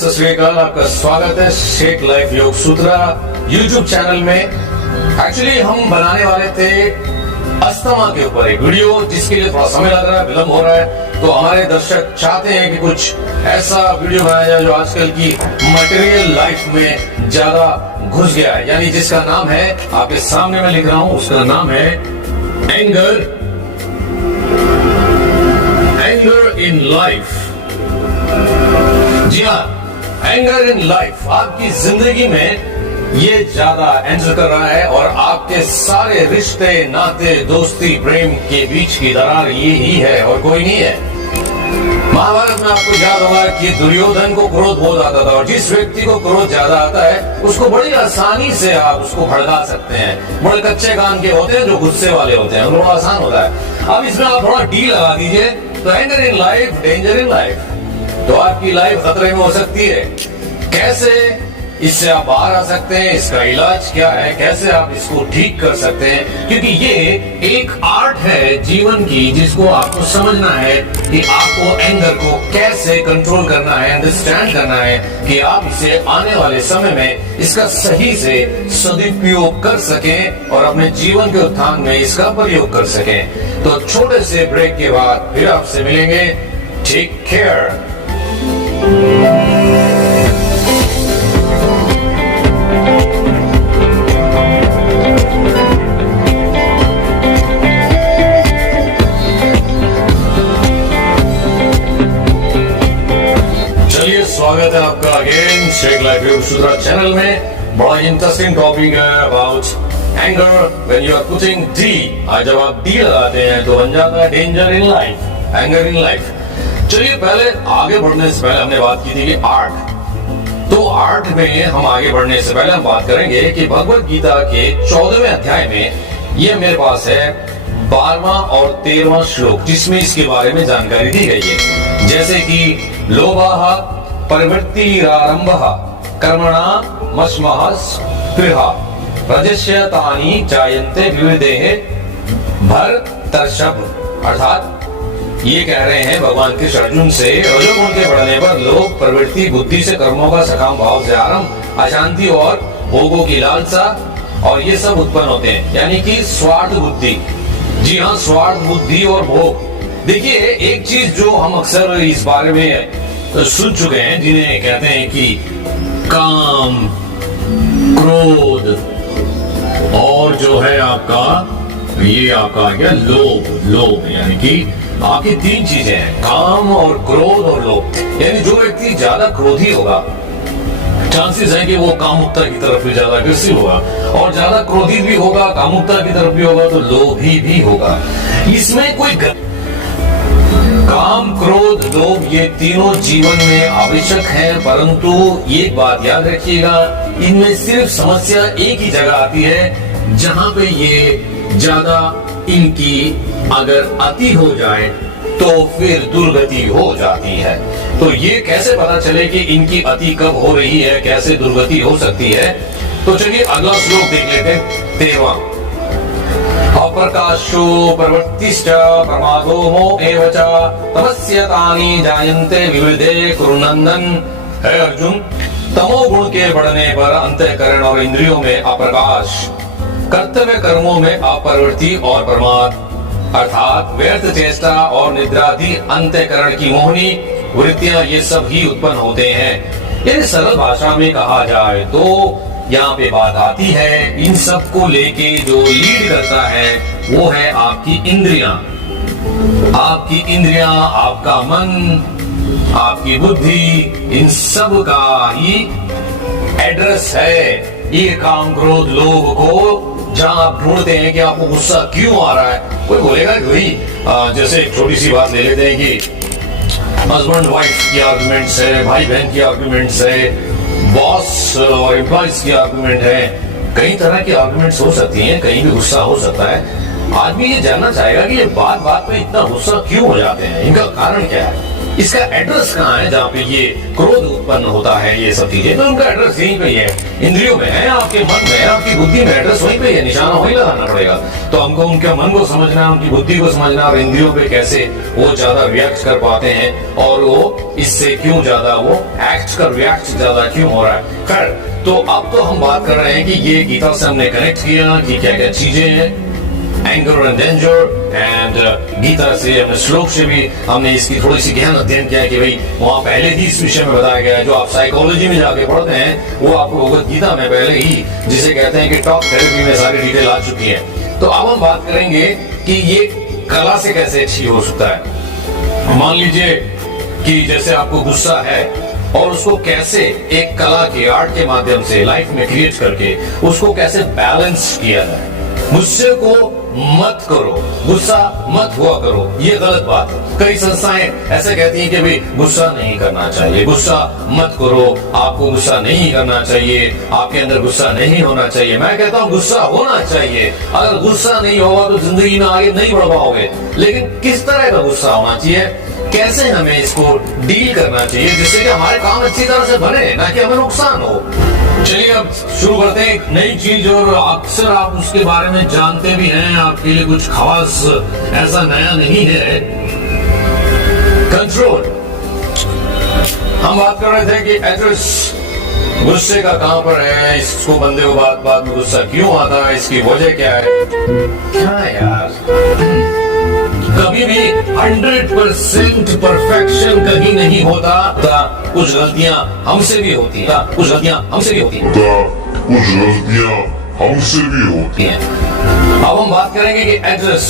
सत श्री अकाल। आपका स्वागत है शेख लाइफ योग सूत्रा यूट्यूब चैनल में। एक्चुअली हम बनाने वाले थे अस्थमा के ऊपर एक वीडियो, जिसके लिए थोड़ा समय लग रहा है, विलंब हो रहा है। तो हमारे दर्शक चाहते हैं कि कुछ ऐसा वीडियो बनाया जाए जो आजकल की मटेरियल लाइफ में ज्यादा घुस गया है, यानी जिसका नाम है, आपके सामने मैं लिख रहा हूं, उसका नाम है एंगर इन लाइफ। जी हाँ, एंगर इन लाइफ आपकी जिंदगी में ये ज्यादा एंटर कर रहा है और आपके सारे रिश्ते, नाते, दोस्ती, प्रेम के बीच की दरार ये ही है और कोई नहीं है। महाभारत में आपको याद होगा कि दुर्योधन को क्रोध बहुत आता था, और जिस व्यक्ति को क्रोध ज्यादा आता है उसको बड़ी आसानी से आप उसको भड़का सकते हैं। बड़े कच्चे कान के होते हैं जो गुस्से वाले होते हैं, थोड़ा आसान होता है। अब इसमें आप थोड़ा डी लगा दीजिए तो anger in life, danger in life, तो आपकी लाइफ खतरे में हो सकती है। कैसे इससे आप बाहर आ सकते हैं, इसका इलाज क्या है, कैसे आप इसको ठीक कर सकते हैं, क्योंकि ये एक आर्ट है जीवन की, जिसको आपको समझना है कि आपको एंगर को कैसे कंट्रोल करना है, अंडरस्टैंड करना है कि आप इसे आने वाले समय में इसका सही से सदुपयोग कर सकें और अपने जीवन के उत्थान में इसका प्रयोग कर सकें। तो छोटे से ब्रेक के बाद फिर आपसे मिलेंगे। Take care. स्वागत है आपका अगेन शेख लाइफ योग सूत्रा चैनल में। बड़ा इंटरेस्टिंग टॉपिक है about anger when you are putting डी। आज जब आप डी लगाते हैं तो बन जाता है danger in life, anger in life. चलिए, पहले आगे बढ़ने से पहले हमने बात की थी कि आर्ट। तो आर्ट में हम आगे बढ़ने से पहले हम बात करेंगे कि भगवत गीता के 14वें अध्याय में ये मेरे पास है 12वां और 13वां श्लोक, जिसमें इसके बारे में जानकारी दी गई है। जैसे कि लोभाः प्रवृत्तिरारम्भः कर्मणा मश्मः स्पृहा रजस्य तानि जायन्ते विविधेः भरतर्षभ। अर्थात ये कह रहे हैं भगवान कृष्ण अर्जुन से, रजोगुण के बढ़ने पर लोग, प्रवृत्ति, बुद्धि से कर्मों का सकाम भाव से आरंभ, अशांति और भोगों की लालसा और ये सब उत्पन्न होते हैं, यानी कि स्वार्थ बुद्धि। जी हाँ, स्वार्थ बुद्धि और भोग। देखिए, एक चीज जो हम अक्सर इस बारे में सुन चुके हैं, जिन्हें कहते हैं कि काम, क्रोध और जो है आपका ये आपका क्या लोभ, यानी कि आपकी तीन चीजें हैं, काम और क्रोध और लोभ। यानी जो व्यक्ति ज्यादा क्रोधी होगा, चांसेस है कि वो कामुकता की तरफ भी ज्यादा अग्रेसिव होगा, और ज्यादा क्रोधी भी होगा, कामुकता की तरफ भी होगा, तो लोभी भी होगा। इसमें कोई काम, क्रोध, लोभ, ये तीनों जीवन में आवश्यक हैं, परंतु ये बात याद रखिएगा, इनमें सिर्फ समस्या एक ही जगह आती है, जहां पे ये ज्यादा इनकी अगर अति हो जाए तो फिर दुर्गति हो जाती है। तो ये कैसे पता चले कि इनकी अति कब हो रही है, कैसे दुर्गति हो सकती है? तो चलिए अगला श्लोक देख लेते हैं, 13वां। अप्रकाशो प्रवृत्तिश्च प्रमादो मोह एव च तमस्य तानि जायन्ते विविधे कुरु नंदन। है अर्जुन, तमोगुण के बढ़ने पर अंतःकरण और इंद्रियों में अप्रकाश, कर्तव्य कर्मों में अप्रवृत्ति और प्रमाद, अर्थात व्यर्थ चेष्टा और निद्रादि अंतःकरण की मोहनी वृत्तियां, ये सब ही उत्पन्न होते हैं। यदि सरल भाषा में कहा जाए तो यहाँ पे बात आती है, इन सब को लेके जो लीड करता है वो है आपकी इंद्रियां। आपकी इंद्रियां, आपका मन, आपकी बुद्धि, इन सब का ही एड्रेस है ये काम, क्रोध, लोभ को। जहां आप ढूंढते हैं कि आपको गुस्सा क्यों आ रहा है, कोई बोलेगा कि भाई जैसे एक छोटी सी बात ले लेते हैं कि हस्बैंड वाइफ की आर्गुमेंट्स है, भाई बहन की आर्गुमेंट्स है, बॉस और एम्प्लॉइज की आर्गुमेंट है, कई तरह की आर्गुमेंट्स हो सकती हैं, कहीं भी गुस्सा हो सकता है। आदमी ये जानना चाहेगा कि ये बात बात पे इतना गुस्सा क्यों हो जाते हैं, इनका कारण क्या है। इसका एड्रेस कहाँ है जहाँ पे ये क्रोध उत्पन्न होता है, ये सब चीजें? तो उनका एड्रेस यहीं पे है, इंद्रियों में है, आपके मन में है, आपकी बुद्धि में। एड्रेस वहीं पे है, निशाना वहीं लगाना पड़ेगा। तो हमको उनके मन को समझना, उनकी बुद्धि को समझना, और इंद्रियों पे कैसे वो ज्यादा रिएक्ट कर पाते हैं, और वो इससे क्यों ज्यादा वो एक्ट कर रिएक्ट ज्यादा क्यों हो रहा है। खैर, तो अब तो हम बात कर रहे हैं कि ये गीता से हमने कनेक्ट किया कि क्या क्या चीजें हैं, anger and danger, and Gita से हमने श्लोक से भी हमने इसकी थोड़ी सी गहन अध्ययन किया कि भाई वहां पहले ही इस विषय में बताया गया है। जो आप साइकोलॉजी में जाके पढ़ते हैं वो आपको भगवत गीता में पहले ही, जिसे कहते हैं कि टॉक थेरेपी में सारी डिटेल आ चुकी है। तो अब हम बात करेंगे कि ये कला से कैसे अच्छी हो सकता है। मान लीजिए कि जैसे आपको गुस्सा है, और उसको कैसे एक कला की आर्ट के माध्यम से लाइफ में क्रिएट करके उसको कैसे बैलेंस किया जाए। गुस्से को मत करो, गुस्सा मत हुआ करो, ये गलत बात है। कई संस्थाएं ऐसे कहती हैं कि भाई गुस्सा नहीं करना चाहिए, गुस्सा मत करो, आपको गुस्सा नहीं करना चाहिए, आपके अंदर गुस्सा नहीं होना चाहिए। मैं कहता हूँ गुस्सा होना चाहिए। अगर गुस्सा नहीं होगा तो जिंदगी में आगे नहीं बढ़ पाओगे। लेकिन किस तरह का गुस्सा होना चाहिए, कैसे हमें इसको डील करना चाहिए जिससे कि हमारे काम अच्छी तरह से बने, ना कि हमें नुकसान हो। चलिए अब शुरू करते हैं एक नई चीज, और अक्सर आप उसके बारे में जानते भी हैं, आपके लिए कुछ खास ऐसा नया नहीं है। कंट्रोल। हम बात कर रहे थे कि एड्रेस गुस्से का कहां पर है, इसको बंदे को बात बात में गुस्सा क्यों आता है, इसकी वजह क्या है। क्या यार, कभी भी 100% परफेक्शन कहीं नहीं होता। कुछ गलतियां हमसे भी होती हैं, कुछ गलतियां हमसे भी होती हैं, कुछ गलतियां हमसे भी होती हैं। अब हम बात करेंगे कि एड्रेस,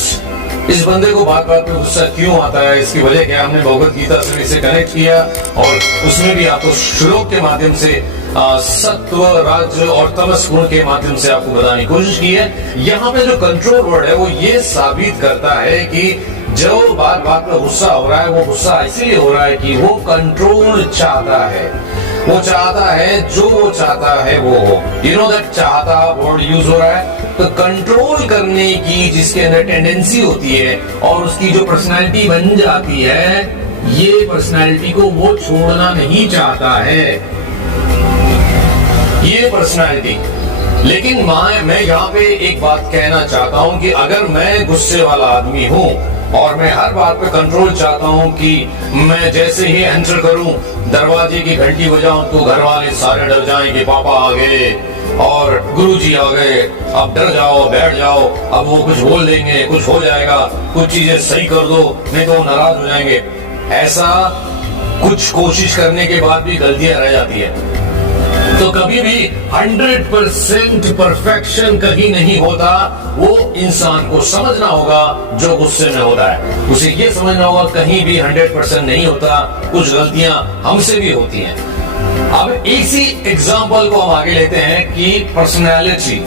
इस बंदे को बात बात में गुस्सा क्यों आता है, इसकी वजह क्या है। हमने भगवत गीता से इसे कनेक्ट किया, और उसमें भी आपको श्लोक के माध्यम से सत्व, राज और तमस गुण के माध्यम से आपको बताने की कोशिश की है। यहाँ पे जो कंट्रोल वर्ड है वो ये साबित करता है कि जो बात बात में गुस्सा हो रहा है, वो गुस्सा इसलिए हो रहा है कि वो कंट्रोल चाहता है। वो चाहता है, जो वो चाहता है वो हो। यू नो दैट चाहता वर्ड यूज हो रहा है। तो कंट्रोल करने की जिसके अंदर टेंडेंसी होती है, और उसकी जो पर्सनैलिटी बन जाती है, ये पर्सनैलिटी को वो छोड़ना नहीं चाहता है, ये पर्सनैलिटी। लेकिन मैं यहाँ पे एक बात कहना चाहता हूँ कि अगर मैं गुस्से वाला आदमी हूँ और मैं हर बात पे कंट्रोल चाहता हूँ कि मैं जैसे ही एंटर करूँ, दरवाजे की घंटी बजाऊं तो घर वाले सारे डर जाएं कि पापा आ गए और गुरुजी आ गए, अब डर जाओ, बैठ जाओ, अब वो कुछ बोल देंगे, कुछ हो जाएगा, कुछ चीजें सही कर दो नहीं तो नाराज हो जाएंगे। ऐसा कुछ कोशिश करने के बाद भी गलतियां रह जाती है। तो कभी भी 100% परफेक्शन कहीं नहीं होता। वो इंसान को समझना होगा जो गुस्से में होता है, उसे ये समझना होगा कहीं भी 100% नहीं होता, कुछ गलतियां हमसे भी होती हैं। अब इसी एग्जांपल को हम आगे लेते हैं कि पर्सनैलिटी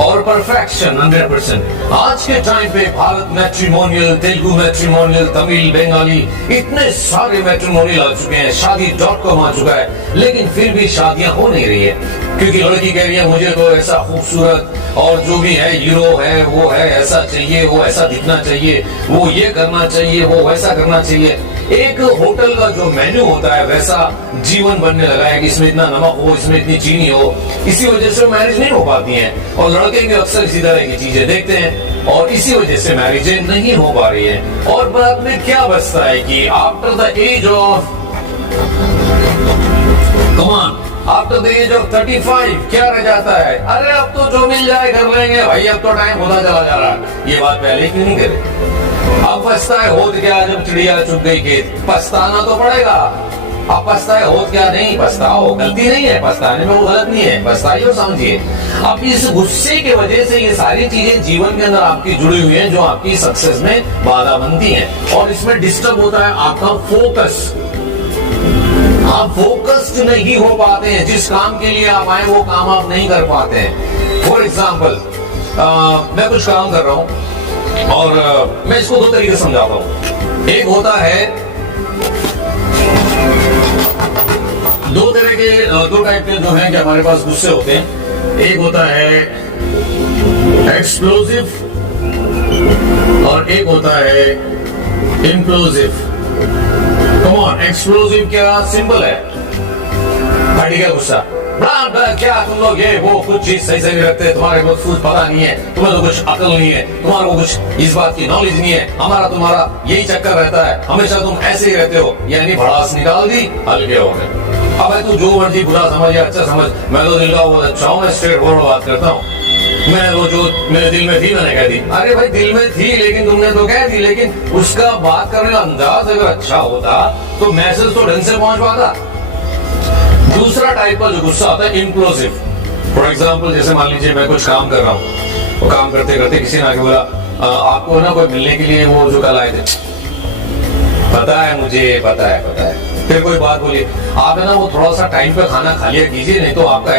और परफेक्शन 100%। आज के टाइम पे भारत मैट्रिमोनियल, तेलुगु मैट्रिमोनियल, तमिल, बंगाली, इतने सारे मैट्रिमोनियल आ चुके हैं, शादी.com आ चुका है, लेकिन फिर भी शादियां हो नहीं रही है। क्योंकि लड़की कह रही है मुझे तो ऐसा खूबसूरत और जो भी है हीरो है वो है, ऐसा चाहिए, वो ऐसा दिखना चाहिए, वो ये करना चाहिए, वो वैसा करना चाहिए। एक होटल का जो मेन्यू होता है वैसा जीवन बनने लगा है कि इसमें इतना नमक हो, इसमें इतनी चीनी हो। इसी वजह से मैरिज नहीं हो पाती हैं, और लड़के भी अक्सर इसी तरह की चीजें देखते हैं, और इसी वजह से मैरिजें नहीं हो पा रही है। और बाद में क्या बचता है कि after the age of after the age of 35 क्या रह जाता है, अरे अब तो जो मिल जाए कर लेंगे भाई, अब तो टाइम होता चला जा रहा है। ये बात पहले क्यों नहीं करे? अब पछताए होत क्या जब चिड़िया चुग गई खेत, पछताना तो पड़ेगा। अब पछताए होत क्या, नहीं पछताओ, गलती नहीं है, पछताने में वो गलत नहीं है, पछताइए समझिए। अब इस गुस्से की वजह से ये सारी चीजें जीवन के अंदर आपकी जुड़ी हुई हैं जो आपकी सक्सेस में बाधा बनती हैं, और इसमें डिस्टर्ब होता है आपका फोकस। आप फोकस्ड नहीं हो पाते हैं, जिस काम के लिए आप आए वो काम आप नहीं कर पाते हैं। फॉर एग्जाम्पल मैं कुछ काम कर रहा हूं और मैं इसको दो तरीके से समझाता हूं। एक होता है दो टाइप के जो हैं कि हमारे पास गुस्से होते हैं। एक होता है एक्सप्लोसिव और एक होता है इम्प्लोसिव। कम ऑन, एक्सप्लोसिव क्या सिंपल है, फट गया गुस्सा, क्या तुम लोग ये वो कुछ चीज सही नहीं रखते, तुम्हारे को कुछ पता नहीं है, तुम्हें तो कुछ अकल नहीं है, तुम्हारे को कुछ इस बात की नॉलेज नहीं है, हमारा तुम्हारा यही चक्कर रहता है, हमेशा तुम ऐसे ही रहते हो, यानी भड़ास निकाल दी, हल्के हो गए। अब तू जो मर्जी बुरा समझ या अच्छा समझ, मैं तो दिल का बहुत अच्छा हूँ, मैं स्ट्रेट फॉरवर्ड बात करता हूँ, मैं वो जो मेरे दिल में थी मैंने कह दी। अरे भाई दिल में थी लेकिन तुमने तो कह दी, लेकिन उसका बात करने का अंदाज अगर अच्छा होता तो मैसेज तो ढंग से पहुंच पाता। दूसरा टाइप का जो गुस्सा आता है इम्प्लोसिव। फॉर एग्जाम्पल जैसे मान लीजिए मैं कुछ काम कर रहा हूँ, वो काम करते करते किसी ने आके बोला आपको ना कोई मिलने के लिए वो जो कल आए थे, पता है मुझे, पता है। फिर कोई बात बोली आप है ना वो थोड़ा सा टाइम पे खाना खा लिया कीजिए, नहीं तो आपका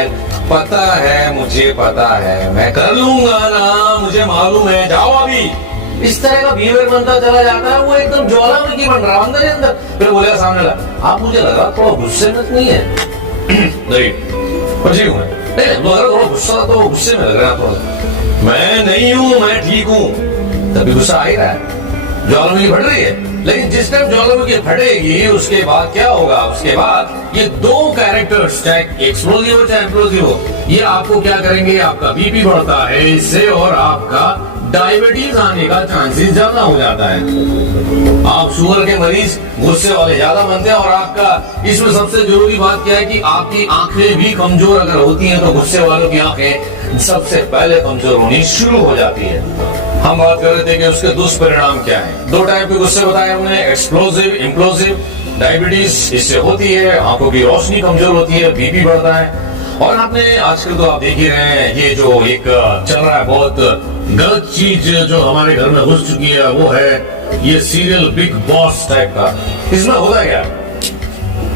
पता है मुझे, पता है मैं कर लूंगा ना, मुझे मालूम है, जाओ अभी। इस तरह का बिहेवियर बनता चला जाता है, वो एकदम ज्वालामुखी बन रहा अंदर ही अंदर। फिर बोलेगा सामने वाला आप मुझे लगा थोड़ा गुस्से में नहीं है, नहीं ठीक हूँ मैं, थोड़ा गुस्सा तो गुस्से में लग रहा है थोड़ा, मैं नहीं हूँ, मैं ठीक हूँ, तभी गुस्सा आ ही रहा है, ज्वालामुखी फट रही है। लेकिन जिस टाइम ज्वालामुखी फटेगी उसके बाद क्या होगा, उसके बाद ये दो कैरेक्टर्स चाहे एक्सप्लोसिव हो चाहे इम्प्लोसिव हो, ये आपको क्या करेंगे, आपका बीपी बढ़ता है इससे और आपका डायबिटीज आने का चांसेस ज्यादा हो जाता है। आप शुगर के मरीज गुस्से वाले ज्यादा बनते हैं, और आपका इसमें सबसे जरूरी बात क्या है कि आपकी आंखें भी कमजोर अगर होती हैं तो गुस्से वालों की आंखें सबसे पहले कमजोर होनी शुरू हो जाती है। हम बात कर रहे थे कि उसके दुष्परिणाम क्या है। दो टाइप के गुस्से बताए हमने, एक्सप्लोसिव, इम्प्लोसिव। डायबिटीज इससे होती है, आंखों की रोशनी कमजोर होती है, बीपी बढ़ता है। और आपने आजकल तो आप देख ही रहे हैं ये जो एक चल रहा है बहुत गलत चीज जो हमारे घर में घुस चुकी है, वो है ये सीरियल बिग बॉस टाइप का। इसमें होता क्या,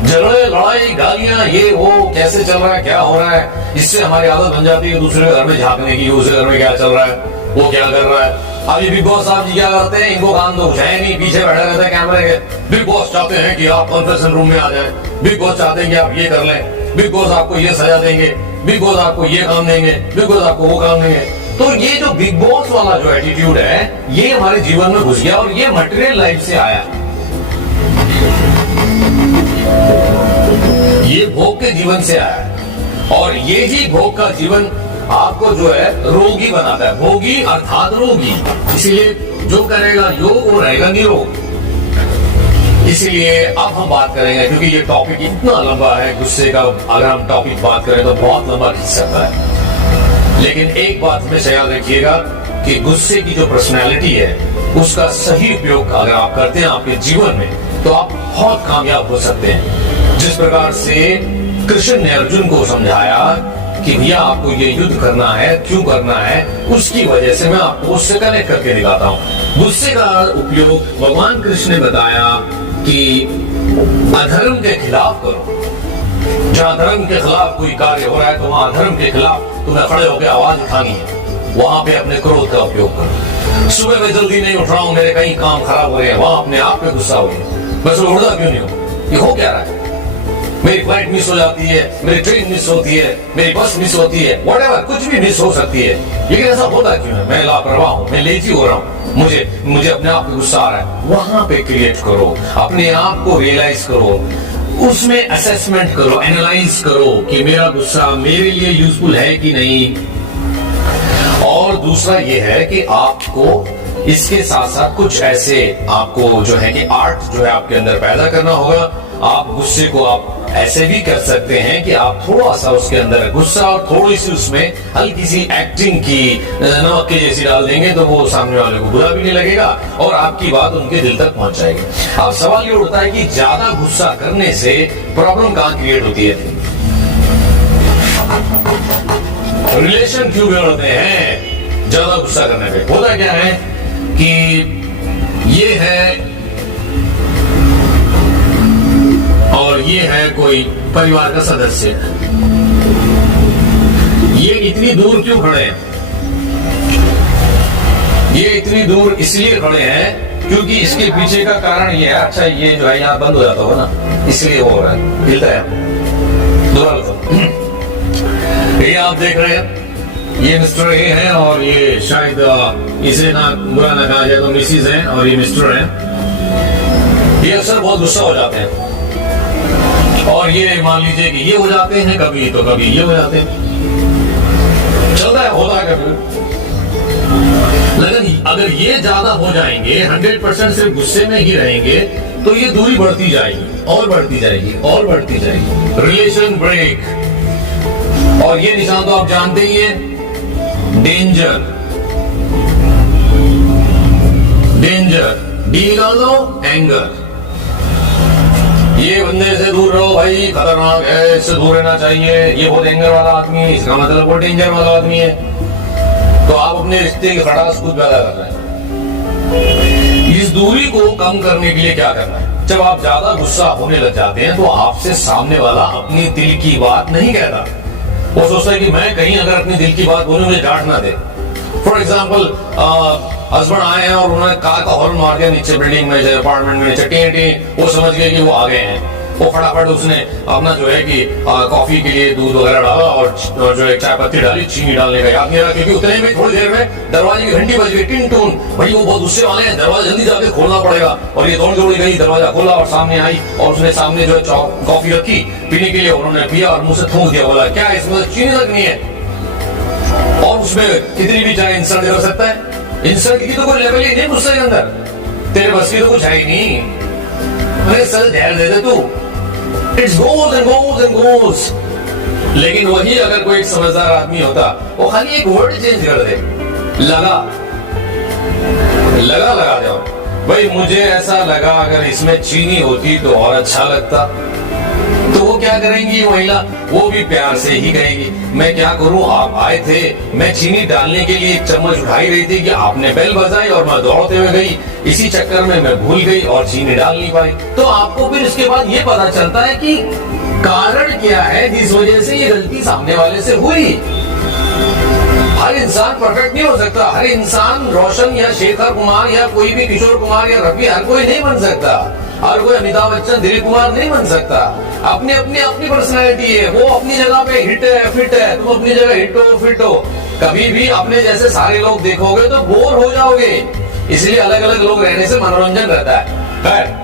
झगड़े, लड़ाई, गालियां, ये वो कैसे चल रहा है, क्या हो रहा है, इससे हमारी आदत बन जाती है दूसरे घर में झांकने की, उसके घर में क्या चल रहा है, वो क्या कर रहा है। अभी बिग बॉस साहब जी क्या करते हैं, इनको काम तो है नहीं, पीछे बैठे रहते हैं कैमरे के। बिग बॉस चाहते हैं कि आप कॉन्फ्रेंस रूम में आ जाए, बिग बॉस चाहते हैं कि आप ये कर लें, बिग बॉस आपको ये सजा देंगे, बिग बॉस आपको ये काम देंगे, बिग बॉस आपको वो काम देंगे। तो ये जो बिग बॉस वाला जो एटीट्यूड है ये हमारे जीवन में घुस गया, और ये मटेरियल लाइफ से आया, ये भोग के जीवन से आया, और ये ही भोग का जीवन आपको जो है रोगी बनाता है, भोगी अर्थात रोगी। इसीलिए जो करेगा योग वो रहेगा निरोग। इसलिए अब हम बात करेंगे, क्योंकि ये टॉपिक इतना लंबा है गुस्से का, अगर हम टॉपिक बात करें तो बहुत लंबा खींच सकता है। लेकिन एक बात हमेशा याद रखिएगा कि गुस्से की जो पर्सनैलिटी है उसका सही उपयोग अगर आप करते हैं आपके जीवन में तो आप बहुत कामयाब हो सकते हैं। जिस प्रकार से कृष्ण ने अर्जुन को समझाया कि भैया आपको ये युद्ध करना है, क्यों करना है, उसकी वजह से मैं आपको उससे कनेक्ट करके दिखाता हूँ। गुस्से का उपयोग भगवान कृष्ण ने बताया कि अधर्म के खिलाफ करो, जहाँ धर्म के खिलाफ कोई कार्य हो रहा है तो वहां धर्म के खिलाफ तुम्हें खड़े होकर आवाज उठानी है, वहां पे अपने क्रोध का उपयोग करो। सुबह में जल्दी नहीं उठ रहा हूँ, मेरे कई काम खराब हो रहे हैं, वहां अपने आप पे गुस्सा हो गया, बस उड़ता क्यों नहीं हो, ये हो क्या रहा है, मेरी फ्लाइट मिस हो जाती है, मेरी ट्रेन मिस होती है, मेरी बस मिस होती है, व्हाटएवर, कुछ भी मिस हो सकती है, लेकिन ऐसा होता क्यों है, मैं लापरवाह हूँ, मैं लेजी हो रहा हूँ, मुझे अपने आप पे गुस्सा आ रहा है। वहां पे क्रिएट करो, अपने आप को रियलाइज करो, उसमें असेसमेंट करो, एनालाइज करो कि मेरा गुस्सा मेरे लिए यूजफुल है कि नहीं। और दूसरा ये है कि आपको इसके साथ साथ कुछ ऐसे आपको जो है कि आर्ट जो है आपके अंदर पैदा करना होगा। आप गुस्से को आप ऐसे भी कर सकते हैं कि आप थोड़ा सा उसके अंदर गुस्सा और थोड़ी सी उसमें हल्की सी एक्टिंग की नमक के जैसी डाल देंगे तो वो सामने वाले को बुरा भी नहीं लगेगा और आपकी बात उनके दिल तक पहुंच जाएगी। अब सवाल ये उठता है कि ज्यादा गुस्सा करने से प्रॉब्लम कहां क्रिएट होती है, रिलेशन क्यों बिगड़ते हैं ज्यादा गुस्सा करने पे। होता क्या है कि ये है और ये है कोई परिवार का सदस्य, ये इतनी दूर क्यों खड़े हैं, ये इतनी दूर इसलिए खड़े हैं क्योंकि इसके पीछे का कारण ये है, अच्छा ये जो है यहाँ बंद हो जाता होगा ना इसलिए वो हो रहा है, हिलता है। दोबारा ये आप देख रहे हैं ये मिस्टर ए है और ये शायद इसे ना बुरा ना कहा जाए तो मिसिज है और ये मिस्टर है। ये अक्सर बहुत गुस्सा हो जाते हैं और ये मान लीजिए कि ये हो जाते हैं कभी, तो कभी ये हो जाते हैं, चलता है, होता है कभी। लेकिन अगर ये ज्यादा हो जाएंगे, 100% सिर्फ गुस्से में ही रहेंगे, तो ये दूरी बढ़ती जाएगी और बढ़ती जाएगी और बढ़ती जाएगी, रिलेशन ब्रेक। और ये निशान तो आप जानते ही हैं, डेंजर, डेंजर, डी निकाल दो, एंगर। ये बंदे से दूर रहो भाई, खतरनाक है, इससे दूर रहना चाहिए, ये बहुत एंगर वाला आदमी है, इसका मतलब वो डेंजर वाला आदमी है। तो आप अपने रिश्ते की खटास खुद पैदा कर रहे हैं। इस दूरी को कम करने के लिए क्या करना है? जब आप ज्यादा गुस्सा होने लग जाते हैं तो आपसे सामने वाला अपनी दिल की बात नहीं कहता। वो सोचता है कि मैं कहीं अगर अपनी दिल की बात बोलूं मुझे डांट ना दे। फॉर एग्जाम्पल, हस्बैंड आए हैं और उन्होंने कार का हॉर्न मार दिया नीचे बिल्डिंग में, अपार्टमेंट में, टी, वो समझ गए कि वो आ गए हैं। वो फटाफट उसने अपना जो है कि कॉफी के लिए दूध वगैरह डाला और जो है चाय पत्ती डाली, चीनी डालने का याद नहीं रहा, क्योंकि उतने में थोड़ी देर में दरवाजे की घंटी बज गई, टिन टून। भाई वो बहुत गुस्से वाले हैं, दरवाजा जल्दी जाके खोलना पड़ेगा। और ये दौड़ी गई, दरवाजा खोला और सामने आई और उसने सामने जो है कॉफी रखी पीने के लिए, उन्होंने पिया और मुंह से थूक दिया। बोला क्या इसमें चीनी लगनी है? और उसमें कितनी भी चाहे इंसल्ट हो सकता है। इंसल्ट की तो कोई लेवल ही नहीं गुस्से के अंदर, तेरे बस की तो कुछ है ही नहीं। अरे सर ध्यान दे दे तू, it's goes and goes and goes. लेकिन वही अगर कोई एक समझदार आदमी होता, वो खाली एक वर्ड चेंज कर दे, लगा दे। भाई मुझे ऐसा लगा अगर इसमें चीनी होती तो और अच्छा लगता। तो वो क्या करेंगी महिला? वो भी प्यार से ही कहेगी, मैं क्या करूं, आप आए थे, मैं चीनी डालने के लिए एक चम्मच उठाई रही थी कि आपने बेल बजाई और मैं दौड़ते हुए गई, इसी चक्कर में मैं भूल गई और चीनी डाल नहीं पाई। तो आपको फिर इसके बाद ये पता चलता है कि कारण क्या है जिस वजह से ये गलती सामने वाले से हुई। हर इंसान परफेक्ट नहीं हो सकता, हर इंसान रोशन या शेखर कुमार या कोई भी किशोर कुमार या रफी हर कोई नहीं बन सकता, हर कोई अमिताभ बच्चन, दिलीप कुमार नहीं बन सकता। अपनी पर्सनैलिटी है, वो अपनी जगह पे हिट है, फिट है, तुम अपनी जगह हिट हो, फिट हो। कभी भी अपने जैसे सारे लोग देखोगे तो बोर हो जाओगे, इसलिए अलग अलग लोग रहने से मनोरंजन रहता है।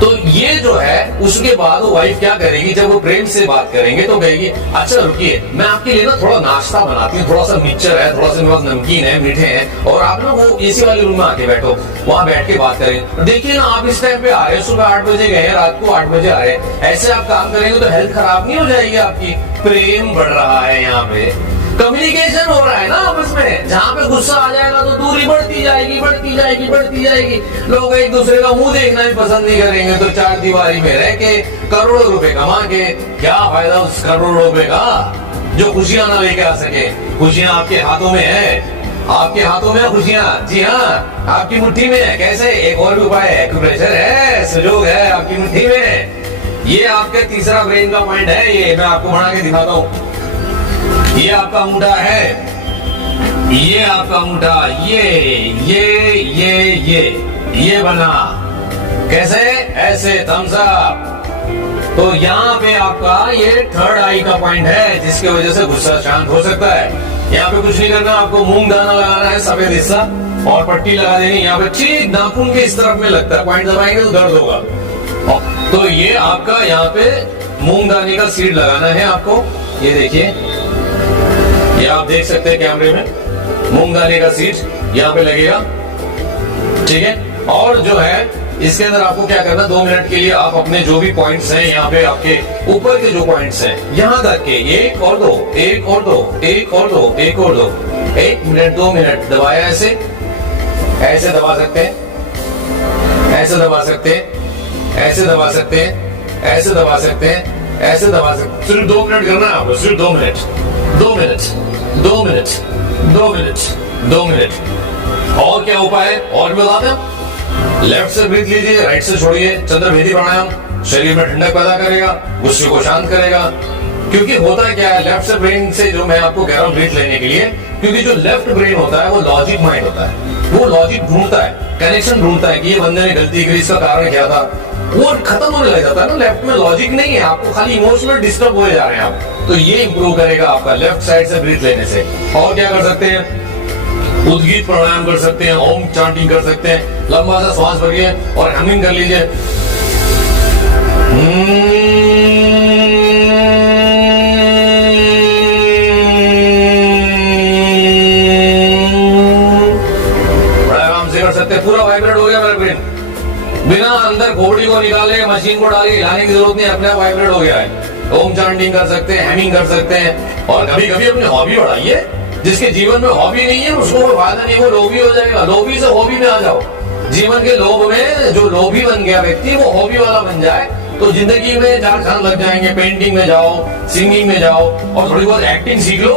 तो ये जो है उसके बाद वाइफ क्या करेगी, जब वो प्रेम से बात करेंगे तो कहेगी, अच्छा रुकिए मैं आपके लिए ना थोड़ा नाश्ता बनाती हूँ, थोड़ा सा मिक्सचर है, थोड़ा सा नमकीन है, मीठे हैं, और आप ना वो एसी वाले रूम में आके बैठो, वहां बैठ के बात करें। देखिए ना आप इस टाइम पे आ रहे हैं, सुबह 8 बजे गए, रात को 8 बजे आ रहे हैं, ऐसे आप काम करेंगे तो हेल्थ खराब नहीं हो जाएगी आपकी। प्रेम बढ़ रहा है, यहाँ पे कम्युनिकेशन हो रहा है ना आपस में। जहाँ पे गुस्सा आ जाएगा तो दूरी बढ़ती जाएगी, बढ़ती जाएगी, बढ़ती जाएगी। लोग एक दूसरे का मुंह देखना भी पसंद नहीं करेंगे, तो चार दीवारी में रह के करोड़ों रुपए कमा के क्या फायदा उस करोड़ों रुपए का जो खुशियां ना लेके आ सके। खुशियां आपके हाथों में है, आपके हाथों में खुशियां, जी हाँ आपकी मुट्ठी में है। कैसे? एक और भी उपाय है, एक्यूप्रेशर है, सुजोग है आपकी मुट्ठी में। ये आपका तीसरा ब्रेन का पॉइंट है, ये मैं आपको बना के दिखाता हूँ। ये आपका अंगूठा है, ये आपका अंगूठा, ये बना कैसे? ऐसे थम्स अप। तो यहाँ पे आपका ये थर्ड आई का पॉइंट है, जिसकी वजह से गुस्सा शांत हो सकता है। यहाँ पे कुछ नहीं करना, आपको मूंग दाना लगाना है, सफेद हिस्सा, और पट्टी लगा देनी यहाँ पे, ठीक नाखून के इस तरफ में लगता है, पॉइंट दबाएंगे तो दर्द होगा। तो ये आपका यहाँ पे मूंग दाने का सीड लगाना है आपको। ये देखिए, ये आप देख सकते हैं कैमरे में, मूंग दाने का सीड यहाँ पे लगेगा, ठीक है। और जो है इसके अंदर आपको क्या करना, 2 मिनट के लिए आप अपने जो भी पॉइंट्स हैं यहाँ पे, आपके ऊपर के जो पॉइंट्स हैं यहाँ तक के, एक और दो, एक और दो, एक और दो, एक और दो, 1 मिनट 2 मिनट दबाया, ऐसे ऐसे दबा सकते हैं, ऐसे दबा सकते हैं, ऐसे दबा सकते हैं, ऐसे दबा सकते हैं, ऐसे दबा सकते। सिर्फ 2 मिनट करना है आपको, सिर्फ 2 minute, 2 minute, 2 minute, 2 minute, 2 minute. और क्या उपाय है और भी बताते हैं। लेफ्ट से ब्रीथ लीजिए, राइट से छोड़िए। चंद्रभेदी प्राणायाम शरीर में ठंडक पैदा करेगा, गुस्से को शांत करेगा। क्योंकि होता क्या है, लेफ्ट से ब्रेन से जो मैं आपको कह रहा हूँ ब्रीथ लेने के लिए, क्योंकि जो लेफ्ट ब्रेन होता है वो लॉजिक माइंड होता है, वो लॉजिक ढूंढता है, कनेक्शन ढूंढता है कि ये बंदे ने गलती करी, इसका कारण क्या था, वो खत्म होने लग जाता है ना। लेफ्ट में लॉजिक नहीं है, आपको खाली इमोशनल डिस्टर्ब हो जा रहे हैं आप। तो ये इंप्रूव करेगा आपका लेफ्ट साइड से ब्रीथ लेने से। और क्या कर सकते हैं, उद्गीत प्राणायाम कर सकते हैं, ओम चांटिंग कर सकते हैं, लंबा सा श्वास भरिए और हमिंग कर लीजिए। बड़ा आराम से कर सकते हैं। पूरा वाइब्रेट हो गया मेरा ब्रेन, बिना अंदर घोड़ी को निकाले मशीन को डाले हिलाने की जरूरत नहीं, अपने आप वाइब्रेट हो गया है। ओम चांटिंग कर सकते हैं, हैमिंग कर सकते हैं। और कभी कभी अपनी हॉबी बढ़ाइए। जिसके जीवन में हॉबी नहीं है उसको कोई फायदा नहीं, वो लोभी हो जाएगा। लोभी से हॉबी में आ जाओ। जीवन के लोभ में जो लोभी बन गया व्यक्ति वो हॉबी वाला बन जाए तो जिंदगी में चार चांद लग जाएंगे। पेंटिंग में जाओ, सिंगिंग में जाओ और थोड़ी बहुत एक्टिंग सीख लो।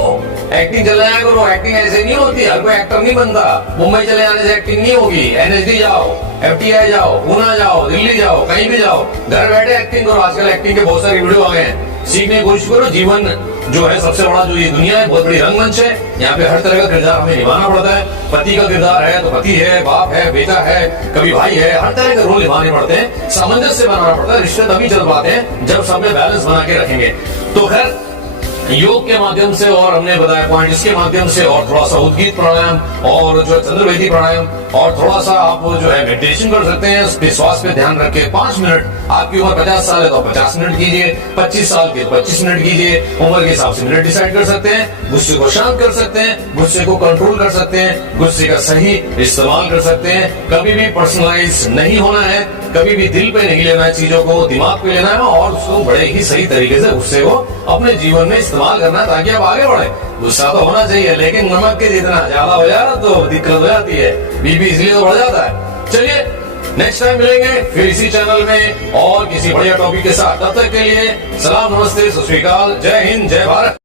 एक्टिंग चले जाए करो। एक्टिंग ऐसे नहीं होती, हर कोई एक्टर नहीं बनता। मुंबई चले जाने से एक्टिंग नहीं होगी। NSD जाओ, FTI जाओ, पूना जाओ, दिल्ली जाओ, कहीं भी जाओ, घर बैठे एक्टिंग करो। आजकल एक्टिंग के बहुत सारे वीडियो आ गए हैं, सीखने की कोशिश करो। जीवन जो है सबसे बड़ा जो ये दुनिया है बहुत बड़ी रंगमंच है। यहाँ पे हर तरह का किरदार हमें निभाना पड़ता है। पति का किरदार है तो पति है, बाप है, बेटा है, कभी भाई है, हर तरह के रोल निभाने पड़ते हैं। सामंजस्य बनाना पड़ता है। रिश्ते तभी चल पाते हैं जब सब में बैलेंस बना के रखेंगे। तो खैर योग के माध्यम से और हमने बताया पॉइंट, इसके माध्यम से और थोड़ा सा उद्गीत प्राणायाम और जो चंद्रवेदी प्राणायाम और थोड़ा सा आप जो है मेडिटेशन कर सकते हैं। श्वास पे ध्यान रख के 5 मिनट। आपकी उम्र 50 साल है तो 50 मिनट कीजिए, 25 साल के 25 मिनट कीजिए। उम्र के हिसाब से मिनट डिसाइड कर सकते हैं। गुस्से को शांत कर सकते हैं, गुस्से को कंट्रोल कर सकते हैं, गुस्से का सही इस्तेमाल कर सकते हैं। कभी भी पर्सनलाइज नहीं होना है, कभी भी दिल पे नहीं लेना है, चीजों को दिमाग पे लेना है और उसको बड़े ही सही तरीके से गुस्से को अपने जीवन में इस्तेमाल करना है ताकि आप आगे बढ़े। गुस्सा तो होना चाहिए लेकिन नमक के जितना ज्यादा हो जाए तो दिक्कत हो जाती है, बीपी इसलिए तो बढ़ जाता है। चलिए नेक्स्ट टाइम मिलेंगे फिर इसी चैनल में और किसी बढ़िया टॉपिक के साथ। तब तक के लिए सलाम, नमस्ते, सत श्री अकाल, जय हिंद, जय भारत।